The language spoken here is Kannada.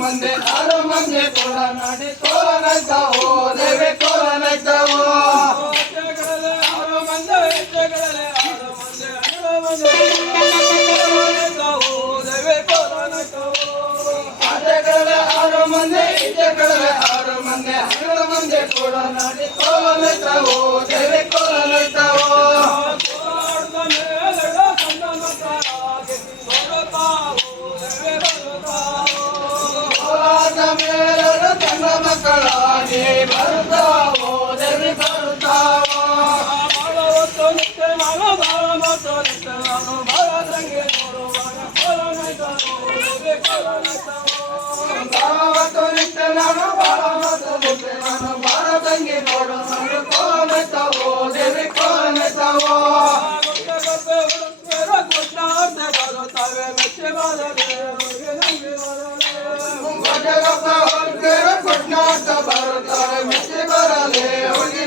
ಮಂದೆ ಆರು ಮಂದೆ ಕೋಲ ನಾಡಿ ಕೋಲ ನೈತಾವೋ ದೇವಿ ಕೋಲ ನೈತಾವೋ ಆರು ಮಂದೆ ಹೆಜ್ಜೆಗಳಲ್ಲಿ ಆರು ಮಂದೆ ದೇವಿ ಕೋಲ ನೈತಾವೋ ಆಟಗಳಲ್ಲಿ ಆರು ಮಂದೆ ಹೆಜ್ಜೆಗಳಲ್ಲಿ ಆರು ಮಂದೆ ಹನ್ನೆರಡು ಮಂದೆ ಕೋಲ ನಾಡಿ ಕೋಲ ನೈತಾವೋ ದೇವಿ ಕೋಲ ನೈತಾವೋ ಮಕ್ಕಳಾಗಿ ಬರುತ್ತಾವೋ ದೇವಿ ಬರುತ್ತಾವೋ ಬಾಳವತ್ತು ನಿತ್ಯ ನಾನು ಬಾಳ ಮತ್ತು ನಿತ್ಯ ನಾನು ಬಾಳ ತಂಗಿ ನೋಡುವಾಗ ಕೋಲ ನೈತಾವೋ ದೇವಿ ಕೋಲ ನೈತಾವೋ ಬಾಳವತ್ತು ನಿತ್ಯ ನಾನು ಬಾಳ ಮತ್ತು ನಿತ್ಯ ನಾನು ಬಾಳ ತಂಗಿ ನೋಡುವಾಗ ಕೋಲ ನೈತಾವೋ ದೇವಿ ಕೋಲ ನೈತಾವೋ ಕೃಷ್ಣಾರ್ಥ ಬರುತ್ತವೆ ಮೆಚ್ಚೆ ಬಾರದೆ ಕೃಷ್ಣಾರ್ಥ ಬರುತ್ತಾರೆ ಮೆಚ್ಚೆ ಬರಲೇ ಹೋಗಿ